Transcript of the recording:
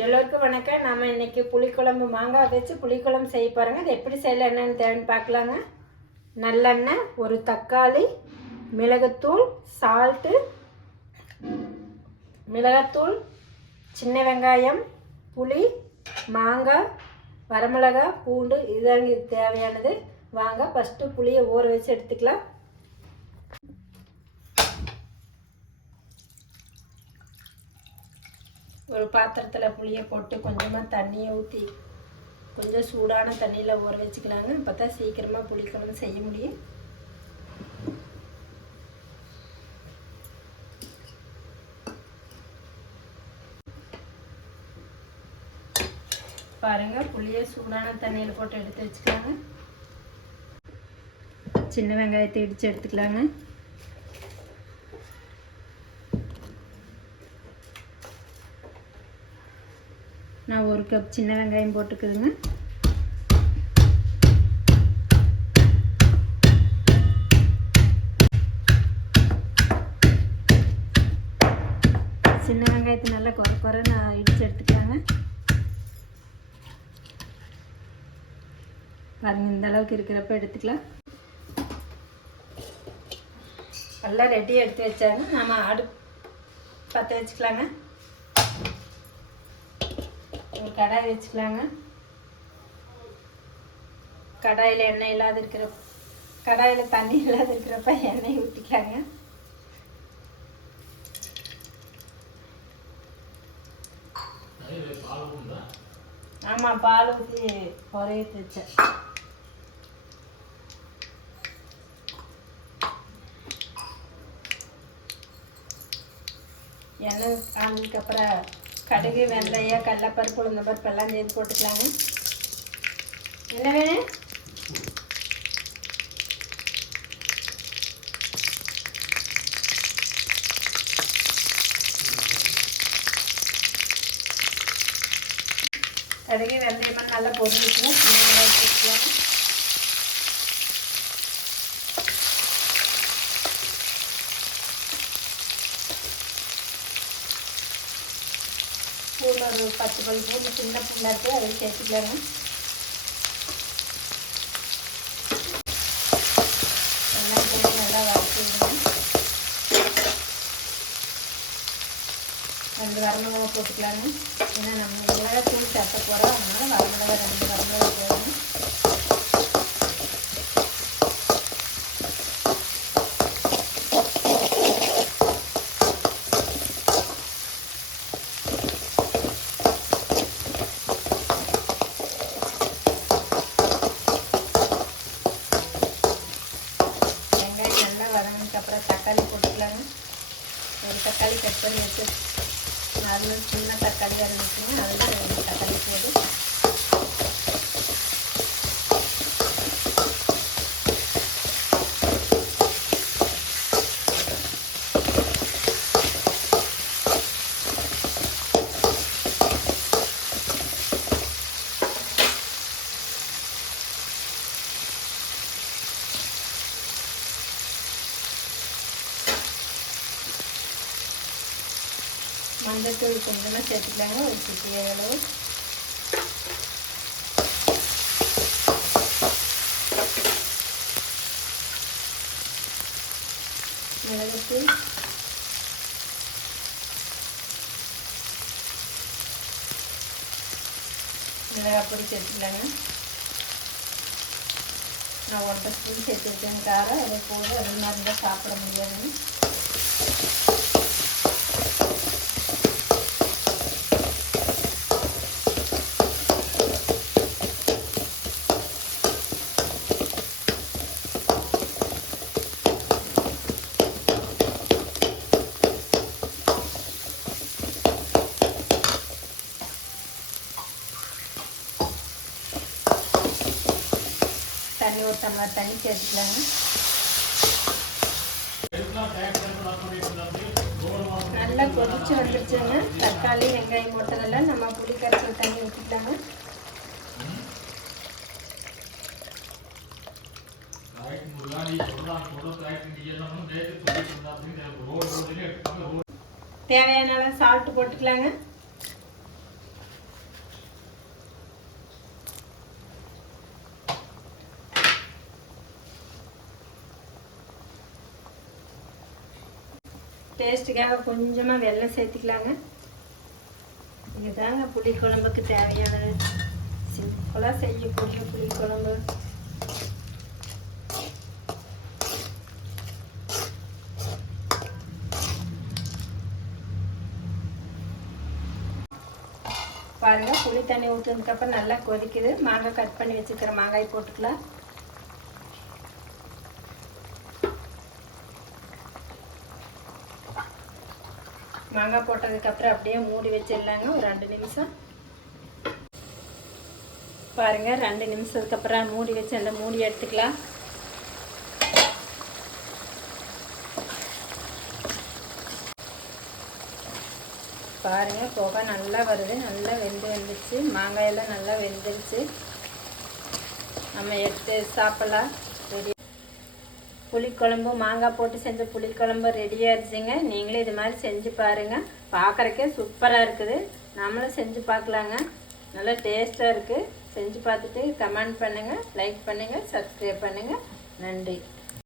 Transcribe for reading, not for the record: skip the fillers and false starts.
எல்லோருக்கும் வணக்கம். நம்ம இன்னைக்கு புளிக்குழம்பு மாங்காய் வச்சு புளிக்குழம்பு செய்ய போகிறோங்க. இது எப்படி செய்யலாம் என்னன்னு தேவைன்னு பார்க்கலாங்க. நல்லெண்ணெய், ஒரு தக்காளி, மிளகுத்தூள், சால்ட்டு, மிளகாத்தூள், சின்ன வெங்காயம், புளி, மாங்காய், வரமிளகாய், பூண்டு, இதுதாங்க இது தேவையானது. வாங்க ஃபஸ்ட்டு புளியை ஊற வச்சு எடுத்துக்கலாம். ஒரு பாத்திரத்தில் புளியை போட்டு கொஞ்சமாக தண்ணியை ஊற்றி கொஞ்சம் சூடான தண்ணியில் ஊற வச்சுக்கலாங்க. அப்போ தான் சீக்கிரமாக புளிக்குழம்பு செய்ய முடியும். பாருங்கள், புளியை சூடான தண்ணியில் போட்டு எடுத்து வச்சுக்கலாங்க. சின்ன வெங்காயத்தை இடித்து எடுத்துக்கலாங்க. நான் ஒரு கப் சின்ன வெங்காயம் போட்டுக்குதுங்க. சின்ன வெங்காயத்தை நல்லா குறை நான் இடித்து எடுத்துக்கலாங்க. பாருங்கள், இந்த அளவுக்கு இருக்கிறப்ப எடுத்துக்கலாம். எல்லாம் ரெடி எடுத்து வச்சாங்க. நம்ம அடுப்பு பற்ற வச்சுக்கலாங்க. ஒரு கடாய் வச்சுக்கலாங்க. கடாயில் எண்ணெய் இல்லாத இருக்கிற கடாயில் தண்ணி இல்லாத இருக்கிறப்ப எண்ணெய் ஊற்றிக்கலாங்க. ஆமாம், பால் ஊற்றி பொறைய வச்சேன். எண்ணெய் ஆனதுக்கப்புறம் கடுகு, வெந்தயம், கடலைப்பருப்பு, உளுந்தம்பருப்பு எல்லாம் சேர்த்து போட்டுக்கலாங்க. என்ன வேணும்? கடுகு, வெந்தயமாக நல்லா பொரிஞ்சிக்கணும். சின்ன வெங்காயம் சேர்த்துக்கலாங்க. பூண்டு ஒரு 10 பல் பூண்டு, சின்ன பூண்டாக இருக்குது, அதில் சேர்த்துக்கலாங்க. எல்லாம் போட்டு நல்லா வதக்கிடுங்க. 2 வரமிளகா போட்டுக்கலாங்க. ஏன்னா நம்ம மிளகாத்தூள் சேர்த்த போகிறோம், அதனால வரமிளகா 2 வரமிளகா போடணும். அப்புறம் தக்காளி போட்டுக்கலாங்க. ஒரு தக்காளி கட் பண்ணி வச்சு நார்மல் சின்ன தக்காளியாக இருந்துச்சுங்க, அதில் 2 தக்காளி போடு. மஞ்சத்தூள் கொஞ்சமாக சேர்த்துக்கலாங்க, ஒரு சிட்டிய அளவு. மிளகுத்தூள், மிளகாப்பொடி சேர்த்துக்கலாங்க. நான் 1 ஸ்பூன் சேர்த்துருக்கேன் காரம். அதை போது அது மாதிரி தான் சாப்பிட முடியாதுங்க. தண்ணி, ஒரு டம்ளர் தண்ணி சேர்த்துக்கலாங்க. நல்லா கொதிச்சு வந்துருச்சுங்க. தக்காளி, வெங்காயம் போட்டதெல்லாம் நம்ம புளி கரைசல் தண்ணி ஊற்றிக்கலாங்க. தேவையான அளவு சால்ட் போட்டுக்கலாங்க. டேஸ்ட்டுக்காக கொஞ்சமாக வெல்லம் சேர்த்துக்கலாங்க. இதுதாங்க புளிக்குழம்புக்கு தேவையானது. சிம்பிளாக செய்யக்கூடிய புளிக்குழம்பு. பாருங்கள், புளி தண்ணி ஊற்றுனதுக்கப்புறம் நல்லா கொதிக்குது. மாங்காய் கட் பண்ணி வச்சுக்கிற மாங்காய் போட்டுக்கலாம். மாங்காய் போட்டதுக்கப்புறம் அப்படியே மூடி வச்சிடலாங்க ஒரு 2 நிமிஷம். பாருங்கள், 2 நிமிஷத்துக்கு அப்புறம் மூடி வச்சு அந்த மூடி எடுத்துக்கலாம். பாருங்கள், புகை நல்லா வருது. நல்லா வந்துடுச்சு. மாங்காயெல்லாம் நல்லா வெந்துருச்சு. நம்ம எடுத்து சாப்பிடலாம். ரெடி. புளிக்குழம்பு மாங்காய் போட்டு செஞ்ச புளிக்குழம்பு ரெடி ஆயிடுச்சுங்க. நீங்களும் இது மாதிரி செஞ்சு பாருங்கள். பார்க்குறக்கே சூப்பராக இருக்குது. நம்மளும் செஞ்சு பார்க்கலாங்க. நல்லா டேஸ்ட்டாக இருக்குது. செஞ்சு பார்த்துட்டு கமெண்ட் பண்ணுங்கள், லைக் பண்ணுங்கள், சப்ஸ்கிரைப் பண்ணுங்கள். நன்றி.